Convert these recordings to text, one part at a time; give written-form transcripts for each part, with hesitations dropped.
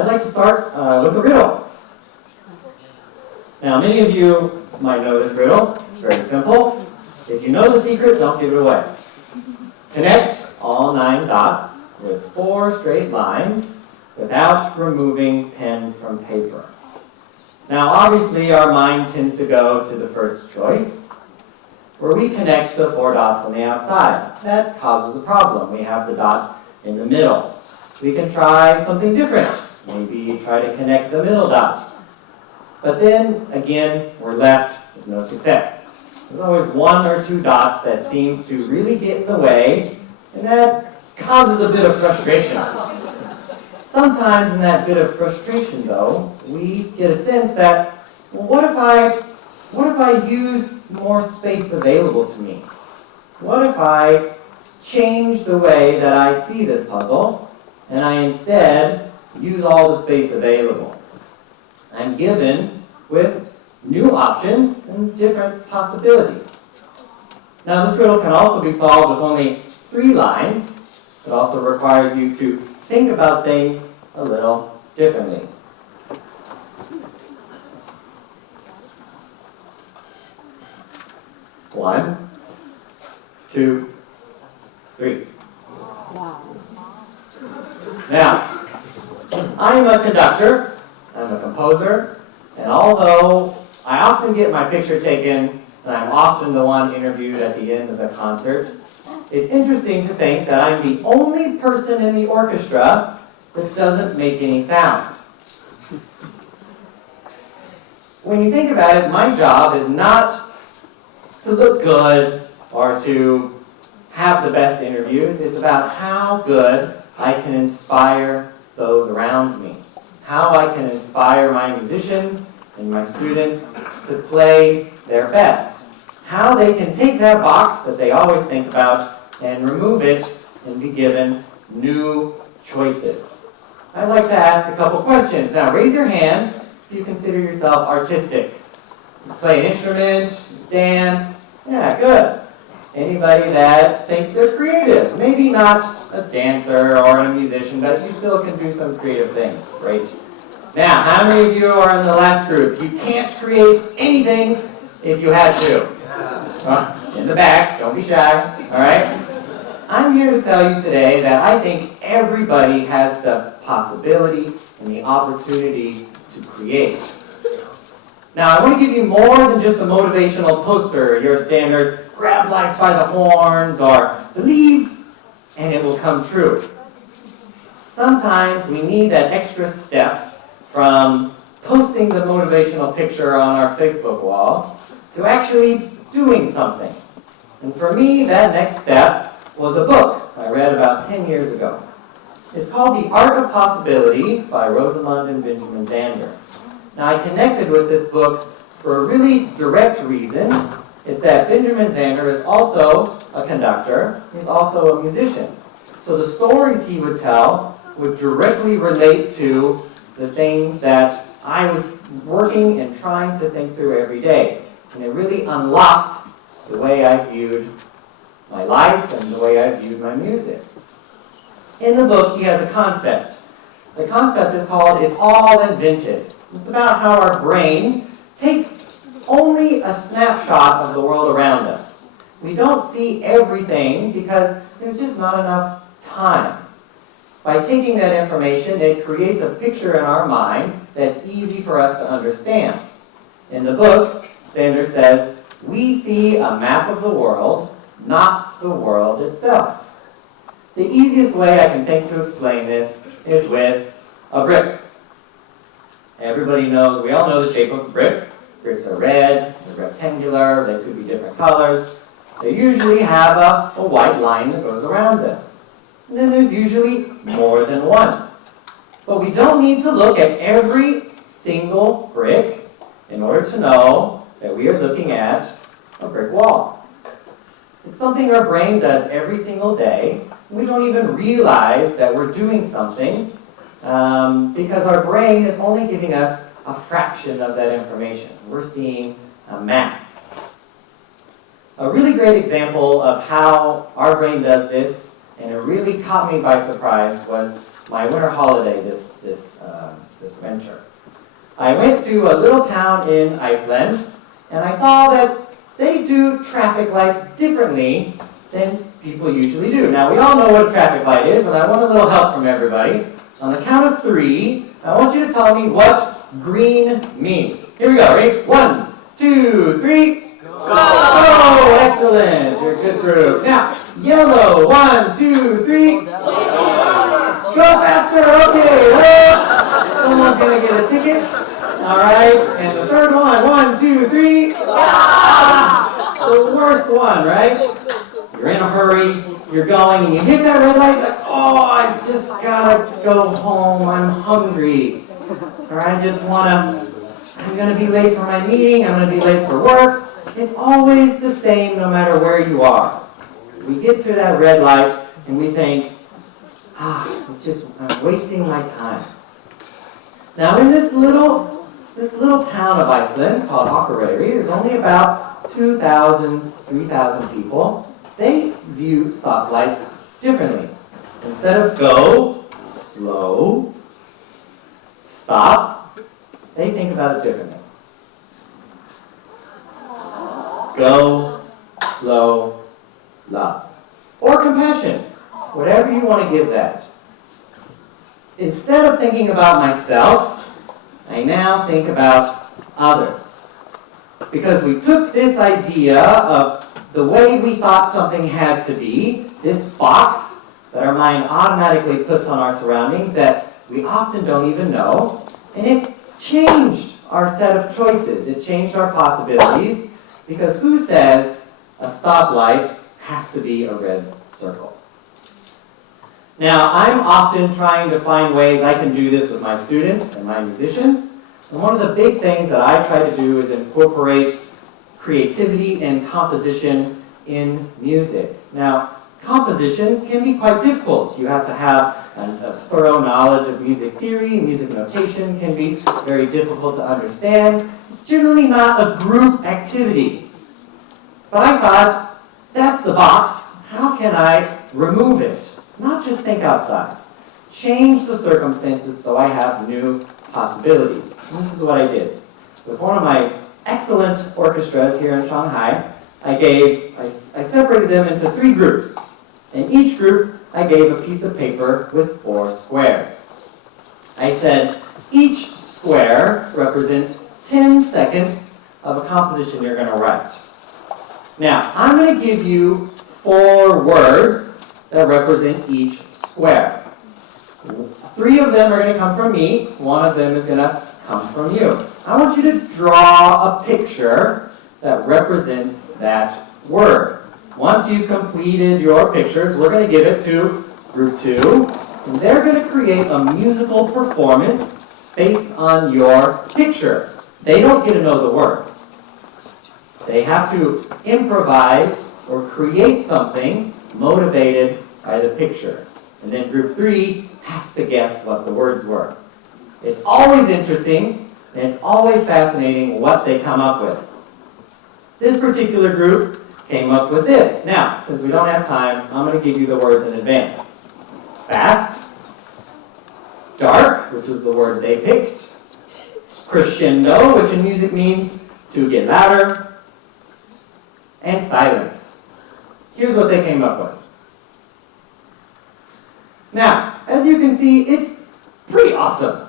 I'd like to start with a riddle. Now, many of you might know this riddle. It's very simple. If you know the secret, don't give it away. Connect all 9 dots with 4 straight lines without removing pen from paper. Now, obviously, our mind tends to go to the first choice, where we connect the 4 dots on the outside. That causes a problem. We have the dot in the middle. We can try something different. Maybe try to connect the middle dot. But then, again, we're left with no success. There's always 1 or 2 dots that seems to really get in the way, and that causes a bit of frustration. Sometimes in that bit of frustration, though, we get a sense that, well, what if I use more space available to me? What if I change the way that I see this puzzle, and I instead use all the space available? I'm given with new options and different possibilities. Now, this riddle can also be solved with only 3 lines. It also requires you to think about things a little differently. One, 2, 3. Wow. Now, I'm a conductor, I'm a composer, and although I often get my picture taken, and I'm often the one interviewed at the end of the concert, it's interesting to think that I'm the only person in the orchestra that doesn't make any sound. When you think about it, my job is not to look good or to have the best interviews. It's about how good I can inspire those around me. How I can inspire my musicians and my students to play their best. How they can take that box that they always think about and remove it and be given new choices. I'd like to ask a couple questions. Now, raise your hand if you consider yourself artistic. You play an instrument, dance. Yeah, good. Anybody that thinks they're creative? Maybe not a dancer or a musician, but you still can do some creative things. Great. Now, how many of you are in the last group? You can't create anything if you had to. In the back, don't be shy. All right? I'm here to tell you today that I think everybody has the possibility and the opportunity to create. Now, I want to give you more than just a motivational poster, your standard grab life by the horns or believe and it will come true. Sometimes we need that extra step from posting the motivational picture on our Facebook wall to actually doing something. And for me, that next step was a book I read about 10 years ago. It's called The Art of Possibility by Rosamund and Benjamin Zander. Now, I connected with this book for a really direct reason. It's that Benjamin Zander is also a conductor. He's also a musician. So the stories he would tell would directly relate to the things that I was working and trying to think through every day. And it really unlocked the way I viewed my life and the way I viewed my music. In the book, he has a concept. The concept is called It's All Invented. It's about how our brain takes only a snapshot of the world around us. We don't see everything because there's just not enough time. By taking that information, it creates a picture in our mind that's easy for us to understand. In the book, Zander says, we see a map of the world, not the world itself. The easiest way I can think to explain this is with a brick. Everybody knows, we all know the shape of a brick. Bricks are red, they're rectangular, they could be different colors. They usually have a white line that goes around them. And then there's usually more than one. But we don't need to look at every single brick in order to know that we are looking at a brick wall. It's something our brain does every single day. We don't even realize that we're doing something because our brain is only giving us a fraction of that information. We're seeing a map. A really great example of how our brain does this, and it really caught me by surprise, was my winter holiday this winter. I went to a little town in Iceland, and I saw that they do traffic lights differently than people usually do. Now, we all know what a traffic light is, and I want a little help from everybody. On the count of 3, I want you to tell me what green means. Here we go. Ready? 1, 2, 3. Go! Oh, excellent. You're a good group. Now, yellow. 1, 2, 3. Go faster. Okay. Oh, someone's going to get a ticket. All right. And the third one. 1, 2, 3. The worst one, right? You're in a hurry. You're going and you hit that red light. Like, oh, I just got to go home. I'm hungry. Or I just want to, I'm going to be late for my meeting. I'm going to be late for work. It's always the same no matter where you are. We get to that red light and we think, I'm wasting my time. Now in this little town of Iceland called Akureyri, there's only about 2,000, 3,000 people. They view stoplights differently. Instead of go, slow, stop, they think about it differently. Go, slow, love. Or compassion. Whatever you want to give that. Instead of thinking about myself, I now think about others. Because we took this idea of the way we thought something had to be, this box that our mind automatically puts on our surroundings that we often don't even know, and it changed our set of choices. It changed our possibilities. Because who says a stoplight has to be a red circle? Now, I'm often trying to find ways I can do this with my students and my musicians. And one of the big things that I try to do is incorporate creativity and composition in music. Now, composition can be quite difficult. You have to have a thorough knowledge of music theory. Music notation can be very difficult to understand. It's generally not a group activity. But I thought, that's the box. How can I remove it? Not just think outside. Change the circumstances so I have new possibilities. And this is what I did. With one of my excellent orchestras here in Shanghai, I separated them into 3 groups. In each group, I gave a piece of paper with 4 squares. I said, each square represents 10 seconds of a composition you're going to write. Now, I'm going to give you 4 words that represent each square. 3 of them are going to come from me. 1 of them is going to come from you. I want you to draw a picture that represents that word. Once you've completed your pictures, we're going to give it to group 2. And they're going to create a musical performance based on your picture. They don't get to know the words. They have to improvise or create something motivated by the picture. And then group 3 has to guess what the words were. It's always interesting, and it's always fascinating what they come up with. This particular group came up with this. Now, since we don't have time, I'm going to give you the words in advance. Fast, dark, which was the word they picked, crescendo, which in music means to get louder, and silence. Here's what they came up with. Now, as you can see, it's pretty awesome.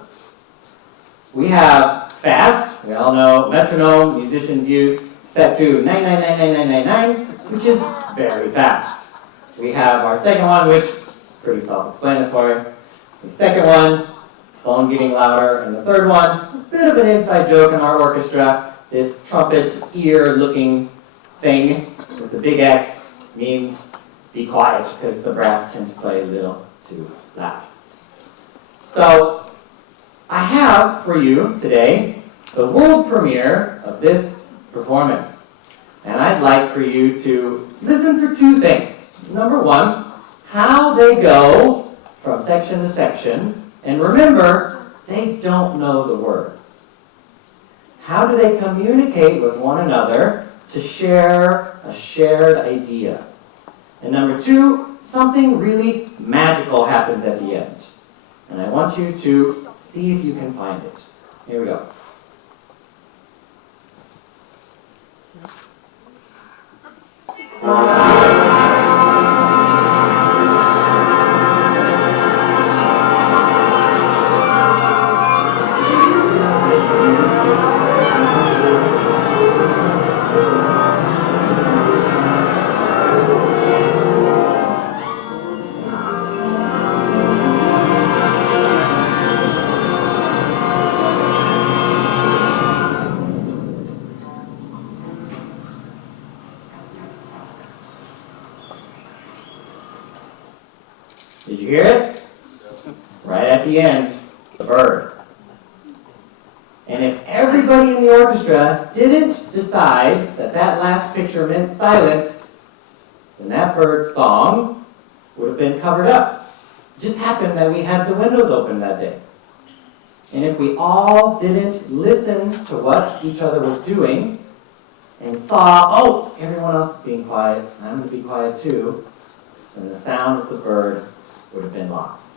We have fast, we all know metronome, musicians use, set to 9999999, which is very fast. We have our second one, which is pretty self-explanatory. The second one, phone getting louder, and the third one, a bit of an inside joke in our orchestra, this trumpet ear-looking thing with the big X means be quiet, because the brass tend to play a little too loud. So, I have for you today the world premiere of this performance. And I'd like for you to listen for 2 things. Number 1, how they go from section to section. And remember, they don't know the words. How do they communicate with one another to share a shared idea? And number 2, something really magical happens at the end. And I want you to see if you can find it. Here we go. Did you hear it? Right at the end, the bird. And if everybody in the orchestra didn't decide that that last picture meant silence, then that bird's song would have been covered up. It just happened that we had the windows open that day. And if we all didn't listen to what each other was doing and saw, oh, everyone else is being quiet, I'm going to be quiet too, then the sound of the bird would have been lost.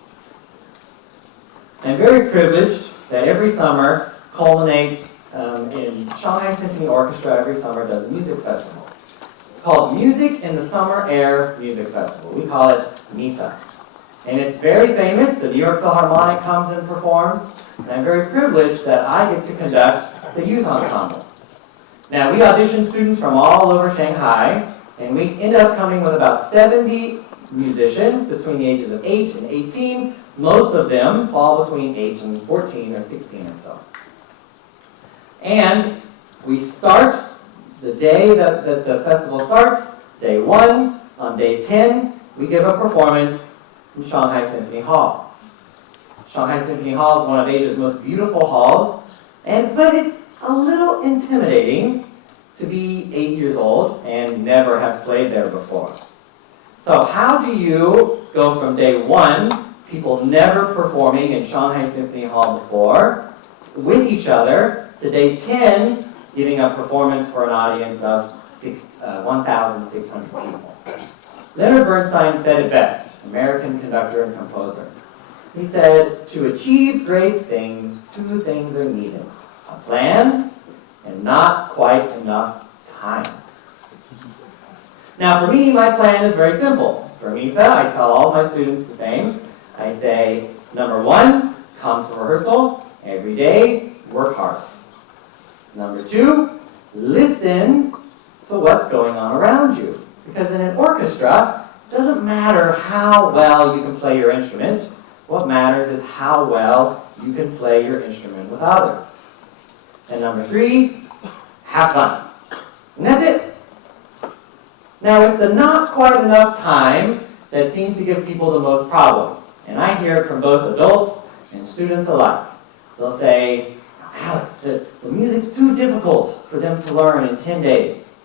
I'm very privileged that every summer culminates in Shanghai Symphony Orchestra every summer does a music festival. It's called Music in the Summer Air Music Festival. We call it MISA. And it's very famous. The New York Philharmonic comes and performs. And I'm very privileged that I get to conduct the youth ensemble. Now, we audition students from all over Shanghai, and we end up coming with about 70 musicians between the ages of 8 and 18. Most of them fall between 8 and 14 or 16 or so. And we start the day that the festival starts, day 1. On day 10, we give a performance in Shanghai Symphony Hall. Shanghai Symphony Hall is one of Asia's most beautiful halls, but it's a little intimidating to be 8 years old and never have played there before. So how do you go from day 1, people never performing in Shanghai Symphony Hall before, with each other, to day 10, giving a performance for an audience of 1,600 people? Leonard Bernstein said it best, American conductor and composer. He said, to achieve great things, 2 things are needed: a plan and not quite enough time. Now for me, my plan is very simple. For MISA, I tell all my students the same. I say, number 1, come to rehearsal every day, work hard. Number 2, listen to what's going on around you. Because in an orchestra, it doesn't matter how well you can play your instrument. What matters is how well you can play your instrument with others. And number 3, have fun. And that's it. Now, it's the not quite enough time that seems to give people the most problems. And I hear it from both adults and students alike. They'll say, Alex, the music's too difficult for them to learn in 10 days.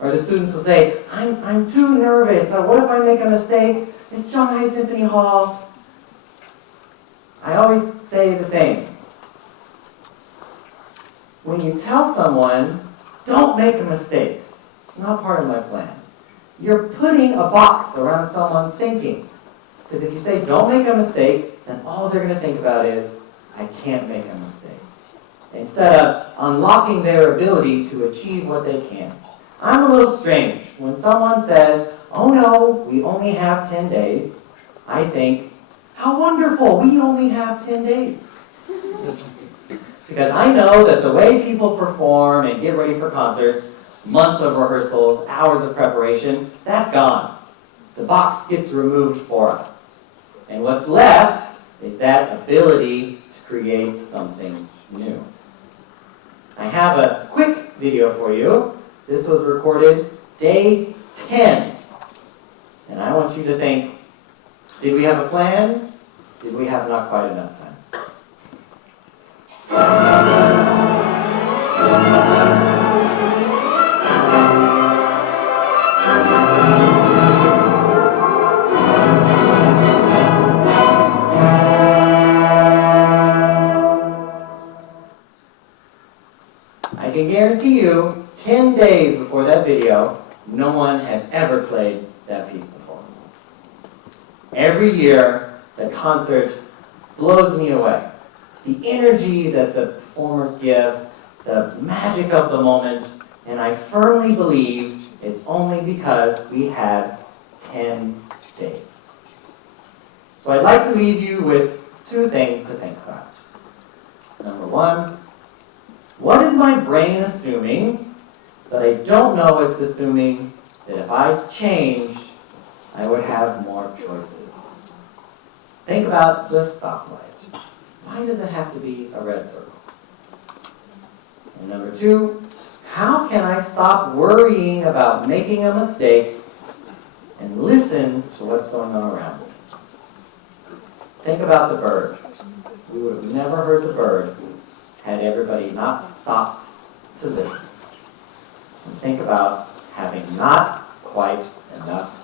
Or the students will say, I'm too nervous. What if I make a mistake? It's Shanghai Symphony Hall. I always say the same. When you tell someone, don't make mistakes, it's not part of my plan. You're putting a box around someone's thinking. Because if you say, don't make a mistake, then all they're going to think about is, I can't make a mistake. Instead of unlocking their ability to achieve what they can. I'm a little strange. When someone says, oh no, we only have 10 days, I think, how wonderful, we only have 10 days. Because I know that the way people perform and get ready for concerts, months of rehearsals, hours of preparation, that's gone. The box gets removed for us. And what's left is that ability to create something new. I have a quick video for you. This was recorded day 10. And I want you to think, did we have a plan? Did we have not quite enough time? I can guarantee you, 10 days before that video, no one had ever played that piece before. Every year, the concert blows me away. The energy that the performers give, the magic of the moment, and I firmly believe it's only because we had 10 days. So I'd like to leave you with 2 things to think about. Number 1, what is my brain assuming that I don't know it's assuming that if I changed, I would have more choices? Think about the stoplight. Why does it have to be a red circle? And number 2, how can I stop worrying about making a mistake and listen to what's going on around me? Think about the bird. We would have never heard the bird had everybody not stopped to listen. And think about having not quite enough